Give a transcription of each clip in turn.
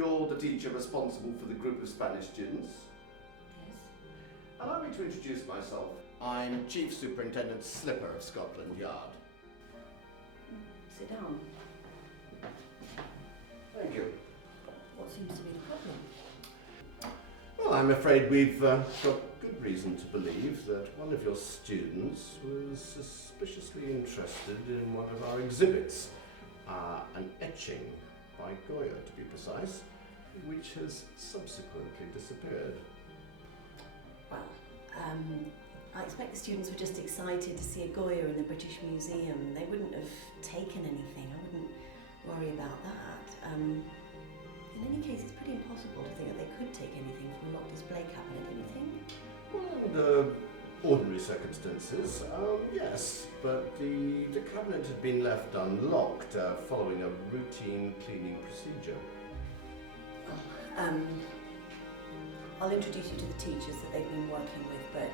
You're the teacher responsible for the group of Spanish students. Yes. Allow me to introduce myself. I'm Chief Superintendent Slipper of Scotland Yard. Sit down. Thank you. What seems to be the problem? Well, I'm afraid we've got good reason to believe that one of your students was suspiciously interested in one of our exhibits, an etching by Goya, to be precise, which has subsequently disappeared. Well, I expect the students were just excited to see a Goya in the British Museum. They wouldn't have taken anything. I wouldn't worry about that. In any case, it's pretty impossible to think that they could take anything from a locked display cabinet, don't you think? Well, under ordinary circumstances, yes, but the cabinet had been left unlocked following a routine cleaning procedure. I'll introduce you to the teachers that they've been working with, but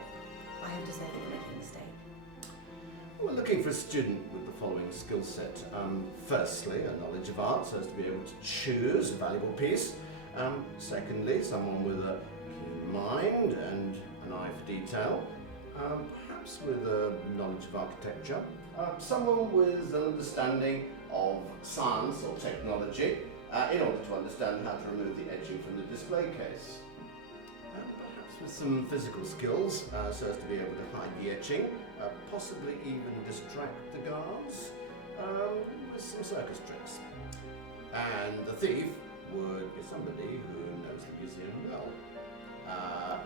I have to say that you're making a mistake. We're looking for a student with the following skill set. Firstly, a knowledge of art so as to be able to choose a valuable piece. Secondly, someone with a keen mind and an eye for detail. Perhaps with a knowledge of architecture. Someone with an understanding of science or technology in order to understand how to remove the etching from the display case. Perhaps with some physical skills so as to be able to hide the etching, possibly even distract the guards with some circus tricks. And the thief would be somebody who knows the museum well.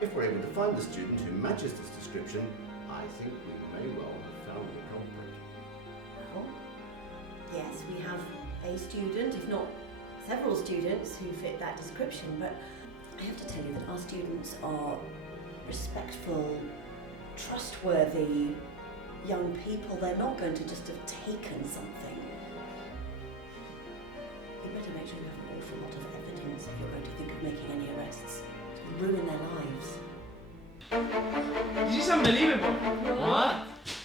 If we're able to find the student who matches this description, I think we may well have found the culprit. Well, yes, we have a student, if not several students, who fit that description, but I have to tell you that our students are respectful, trustworthy young people. They're not going to just have taken something. You better make sure you have an awful lot of evidence if you're going to think of making any arrests. It'll ruin their lives. This is unbelievable. What?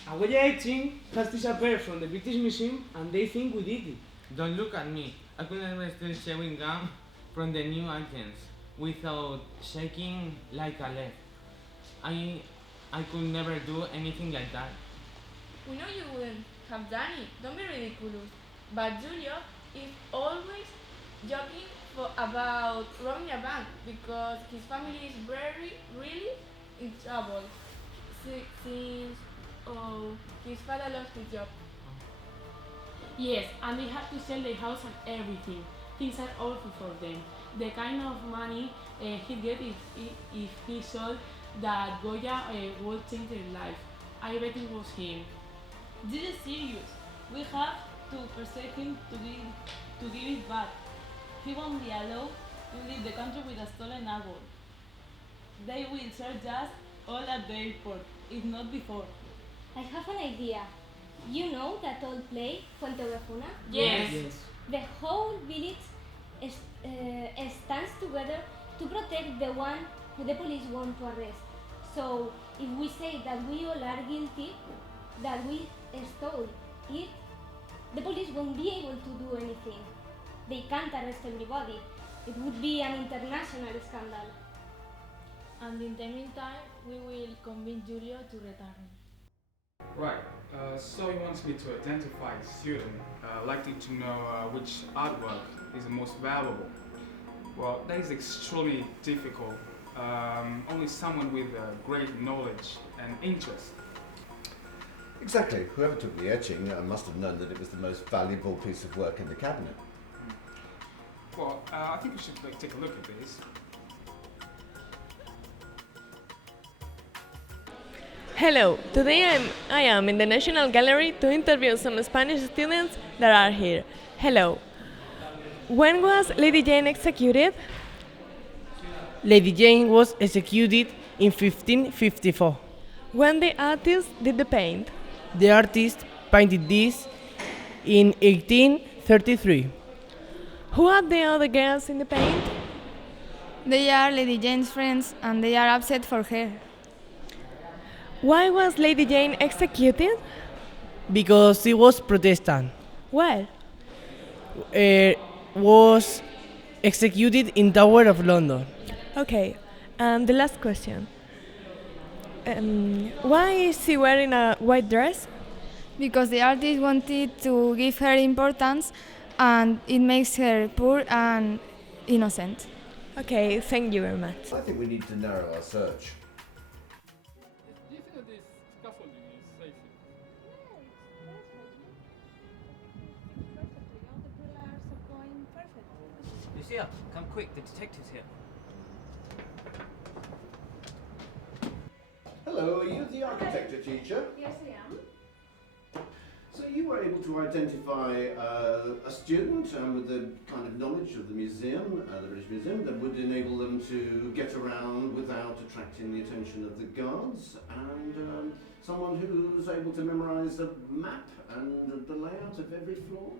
A Goya etching has disappeared from the British Museum and they think we did it. Don't look at me. I couldn't even steal chewing gum from the new agents without shaking like a leaf. I could never do anything like that. We know you wouldn't have done it. Don't be ridiculous. But Julio is always joking about robbing a bank because his family is really in trouble since his father lost his job. Yes, and they have to sell their house and everything. Things are awful for them. The kind of money he'd get if he sold that Goya would change their life. I bet it was him. This is serious. We have to persuade him to give it back. He won't be allowed to leave the country with a stolen apple. They will search us all at the airport, if not before. I have an idea. You know that old play, Fuente Ovejuna? Yes. The whole village stands together to protect the one who the police want to arrest. So, if we say that we all are guilty, that we stole it, the police won't be able to do anything. They can't arrest everybody. It would be an international scandal. And in the meantime, we will convince Julio to return. Right, so he wants me to identify a student, likely to know which artwork is the most valuable. Well, that is extremely difficult. Only someone with great knowledge and interest. Exactly. Whoever took the etching must have known that it was the most valuable piece of work in the cabinet. Well, I think we should take a look at this. Hello, today I am in the National Gallery to interview some Spanish students that are here. Hello. When was Lady Jane executed? Lady Jane was executed in 1554. When the artist did the paint? The artist painted this in 1833. Who are the other girls in the paint? They are Lady Jane's friends and they are upset for her. Why was Lady Jane executed? Because she was Protestant. Where? Was executed in Tower of London. Okay, and the last question. Why is she wearing a white dress? Because the artist wanted to give her importance and it makes her poor and innocent. Okay, thank you very much. I think we need to narrow our search. Do you think that this scaffolding is safe? Lucia, come quick, the detective's here. Hello, are you the architecture teacher? Yes, I am. So you were able to identify a student with the kind of knowledge of the museum, the British Museum, that would enable them to get around without attracting the attention of the guards, and someone who's able to memorize a map and the layout of every floor?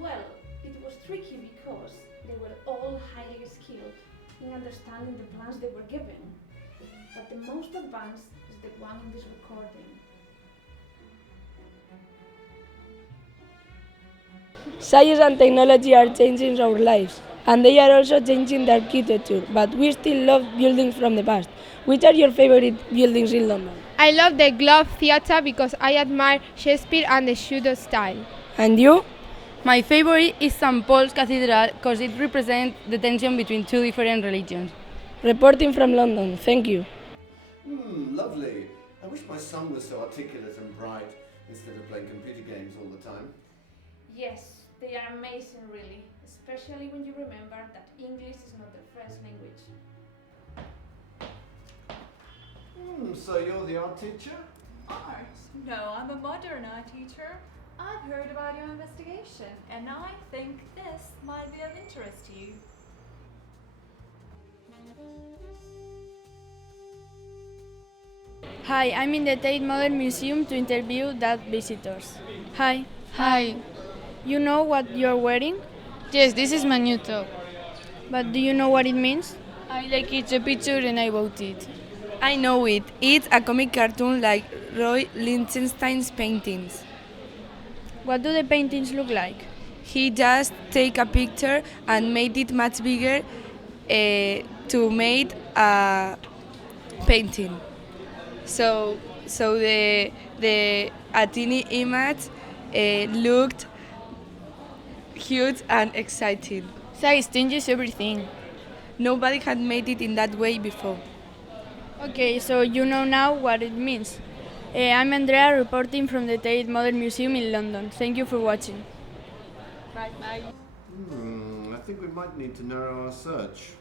Well, it was tricky because they were all highly skilled in understanding the plans they were given. But the most advanced is the one in this recording. Science and technology are changing our lives, and they are also changing the architecture, but we still love buildings from the past. Which are your favorite buildings in London? I love the Globe Theatre because I admire Shakespeare and the Tudor style. And you? My favorite is St. Paul's Cathedral because it represents the tension between two different religions. Reporting from London, thank you. Lovely. I wish my son was so articulate and bright instead of playing computer games all the time. Yes, they are amazing really, especially when you remember that English is not their first language. So you're the art teacher? Art? No, I'm a modern art teacher. I've heard about your investigation, and I think this might be of interest to you. Hi, I'm in the Tate Modern Museum to interview that visitors. Hi. Hi. You know what you're wearing? Yes, this is my new top. But do you know what it means? I like it, a picture and I bought it. I know it. It's a comic cartoon like Roy Lichtenstein's paintings. What do the paintings look like? He just take a picture and made it much bigger to make a painting. So the a teeny image looked huge and exciting. Size changes everything. Nobody had made it in that way before. Okay, so you know now what it means. I'm Andrea, reporting from the Tate Modern Museum in London. Thank you for watching. Bye. Bye. I think we might need to narrow our search.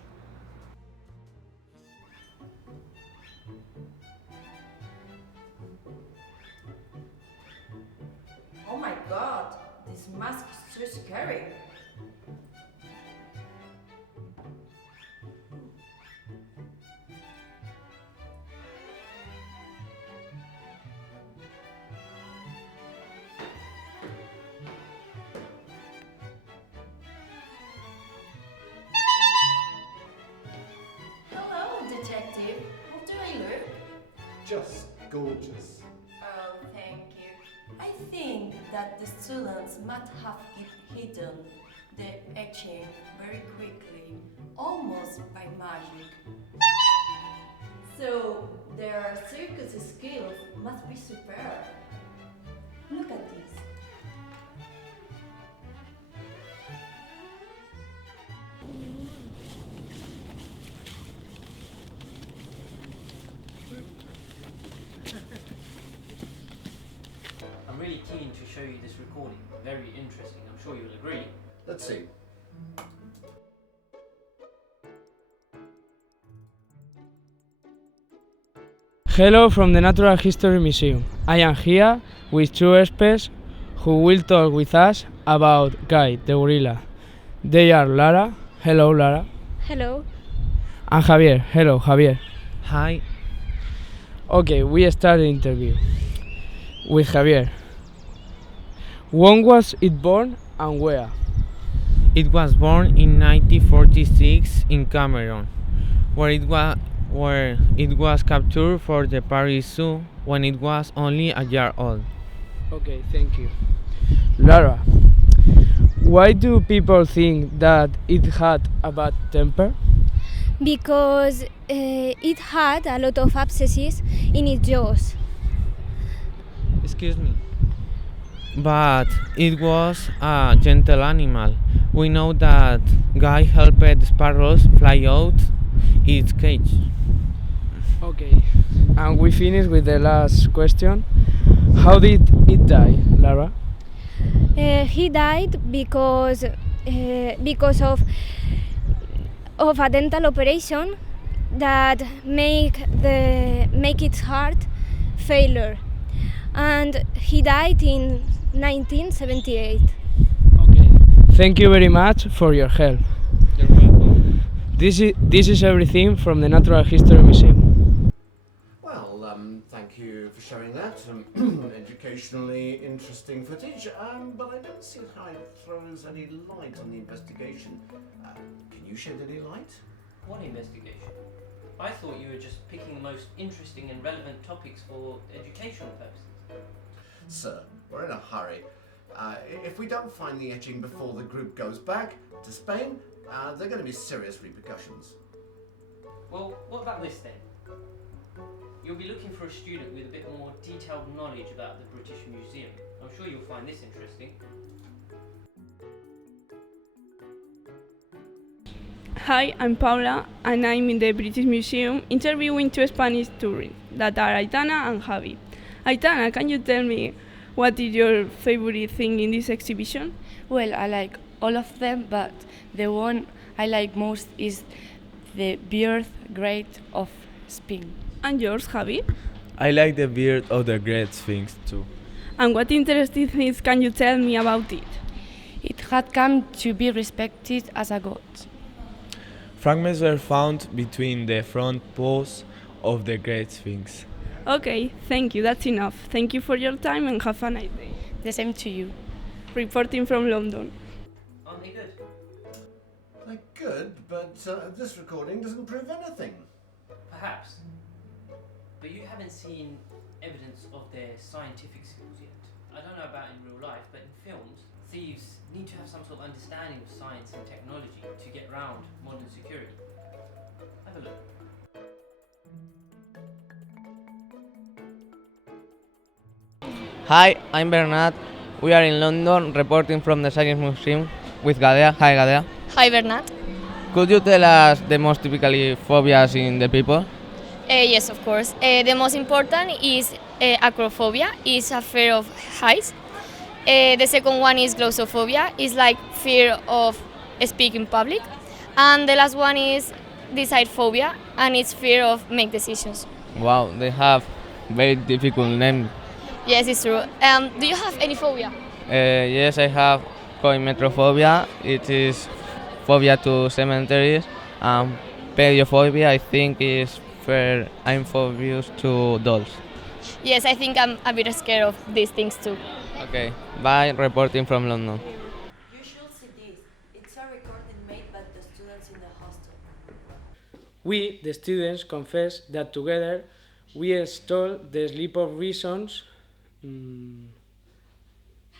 Oh my god, this mask is so scary. Hello, detective. How do I look? Just gorgeous. Oh, thank you. I think that the students might have hidden the etching very quickly, almost by magic. So their circus skills must be superb. Look at this. I'm really keen to show you this recording. Very interesting, I'm sure you'll agree. Let's see. Hello from the Natural History Museum. I am here with two experts who will talk with us about Guy, the gorilla. They are Lara. Hello, Lara. Hello. And Javier. Hello, Javier. Hi. Okay, we start the interview with Javier. When was it born and where? It was born in 1946 in Cameroon, where it was captured for the Paris Zoo when it was only a year old. Okay, thank you. Lara, Why do people think that it had a bad temper? Because it had a lot of abscesses in its jaws. Excuse me. But it was a gentle animal. We know that Guy helped sparrows fly out its cage. Okay, and we finish with the last question. How did it die, Lara? He died because of a dental operation that make its heart failure, and he died in 1978. Okay, thank you very much for your help. You're welcome. This is everything from the Natural History Museum. Well, thank you for showing that. Educationally interesting footage, but I don't see how it throws any light on the investigation. Can you shed any light? What investigation? I thought you were just picking the most interesting and relevant topics for educational purposes. Sir, we're in a hurry. If we don't find the etching before the group goes back to Spain, there are going to be serious repercussions. Well, what about this then? You'll be looking for a student with a bit more detailed knowledge about the British Museum. I'm sure you'll find this interesting. Hi, I'm Paula, and I'm in the British Museum interviewing two Spanish tourists that are Aitana and Javi. Aitana, can you tell me what is your favorite thing in this exhibition? Well, I like all of them, but the one I like most is the beard great of Spain. And yours, Javi? I like the beard of the Great Sphinx too. And what interesting things can you tell me about it? It had come to be respected as a god. Fragments were found between the front paws of the Great Sphinx. Okay, thank you, that's enough. Thank you for your time and have a nice day. The same to you. Reporting from London. Aren't they good? They're good, but this recording doesn't prove anything. Perhaps. But you haven't seen evidence of their scientific skills yet. I don't know about in real life, but in films, thieves need to have some sort of understanding of science and technology to get around modern security. Have a look. Hi, I'm Bernard. We are in London reporting from the Science Museum with Gadea. Hi, Gadea. Hi, Bernard. Could you tell us the most typically phobias in the people? Yes, of course. The most important is acrophobia, is a fear of heights. The second one is glossophobia, is like fear of speaking in public. And the last one is deciphobia, and it's fear of make decisions. Wow, they have very difficult names. Yes, it's true. Do you have any phobia? Yes, I have coimetrophobia. It is phobia to cemeteries. Pediophobia, I think, is where I'm phobious to dolls. Yes, I think I'm a bit scared of these things too. Okay, bye, reporting from London. You should see this. It's a recording made by the students in the hostel. We, the students, confess that together we stole the sleep of reasons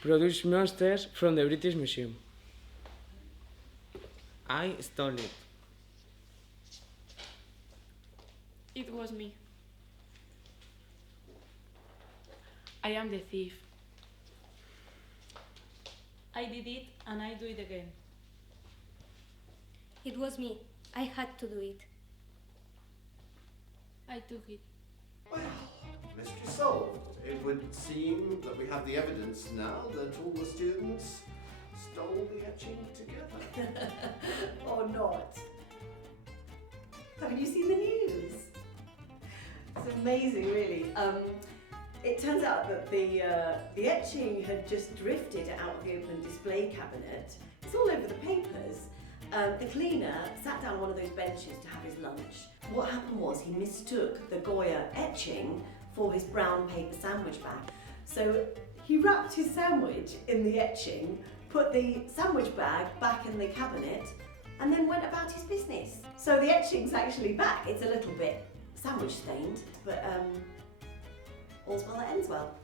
produced monsters from the British Museum. I stole it. It was me. I am the thief. I did it and I do it again. It was me. I had to do it. I took it. Well, mystery solved. It would seem that we have the evidence now that all the students stole the etching together. Or not. Haven't you seen the news? It's amazing, really. It turns out that the etching had just drifted out of the open display cabinet. It's all over the papers. The cleaner sat down on one of those benches to have his lunch. What happened was he mistook the Goya etching for his brown paper sandwich bag. So he wrapped his sandwich in the etching, put the sandwich bag back in the cabinet, and then went about his business. So the etching's actually back. It's a little bit sandwich stained, but all's well that ends well.